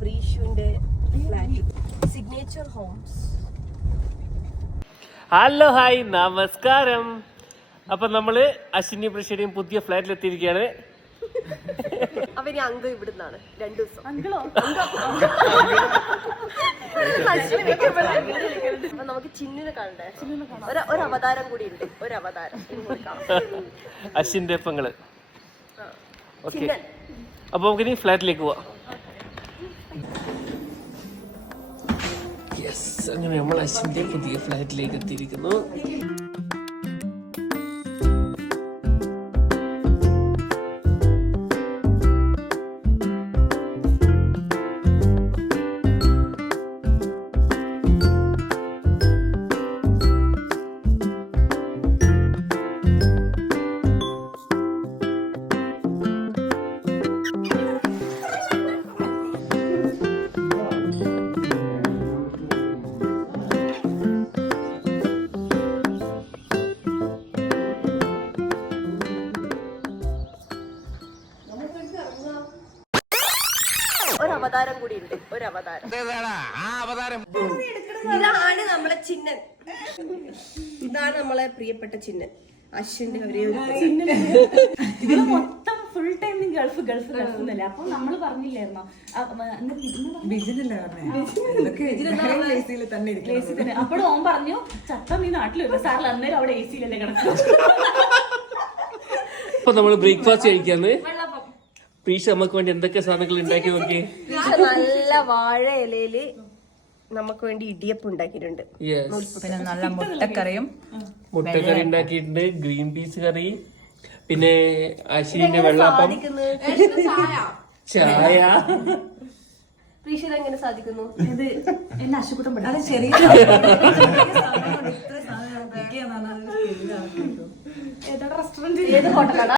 പ്രീഷുവിന്റെ flat Signature Homes. Hello hi നമസ്കാരം. അപ്പൊ നമ്മള് അശ്വിനി പ്രഷയുടെയും പുതിയ ഫ്ലാറ്റിൽ എത്തിയിരിക്കുകയാണ്. അവര് അങ്ക ഇവിടുന്നാണ് 2 ദിവസം. അപ്പൊ നമുക്ക് ചിന്നിനെ കാണണ്ടേ? ഒരു അവതാരം കൂടി ഉണ്ട്. ഒരു അവതാരം അശ്വിന്റെ പെങ്ങള്. ഓക്കെ, അപ്പൊ നമുക്ക് ഇനി ഫ്ലാറ്റിലേക്ക് പോവാം. യെസ്, അങ്ങനെ നമ്മൾ അശ്വിന്റെ പുതിയ ഫ്ലാറ്റിലേക്ക് എത്തിയിരിക്കുന്നു. ഒരു അവതാരം കൂടി ഉണ്ട്. ഒരു അവതാരം. ഇതാണ് നമ്മളെ ചിന്നൻ. ഇതാണ് നമ്മളെ പ്രിയപ്പെട്ട ചിന്നൻ അശ്വിന്റെ ഒരേ ഒരു ഇതിന് മൊത്തം full time Gulf Gulf Gulf എന്നല്ലേ. അപ്പൊ നമ്മള് പറഞ്ഞില്ലായിരുന്നോ അപ്പോഴും ഓൻ പറഞ്ഞു ചത്ത നീ നാട്ടിൽ വരും സാറിൽ അന്നേരം അവിടെ എ സിയിലല്ലേ കിടക്കും. അപ്പൊ നമ്മള് ബ്രേക്ക്ഫാസ്റ്റ് കഴിക്കാന്ന്. പ്രീഷ നമുക്ക് വേണ്ടി എന്തൊക്കെ സാധനങ്ങൾ ഉണ്ടാക്കി നോക്കി. നല്ല വാഴ ഇലയില് നമുക്ക് വേണ്ടി ഇടിയപ്പം ഉണ്ടാക്കിയിട്ടുണ്ട്. പിന്നെ നല്ല മുട്ടക്കറിയും മുട്ടക്കറി ഉണ്ടാക്കിയിട്ടുണ്ട്, ഗ്രീൻ പീസ് കറി, പിന്നെ അശ്വിന്റെ വെള്ളപ്പം, ചായ. പ്രീഷ ഇതെങ്ങനെ സാധിക്കുന്നു? ഇത് എന്നെ അശുകൂട്ടം പെടും. അത് ചെറിയ റെസ്റ്റോറന്റ് ഏത് ഹോട്ടലാണ്?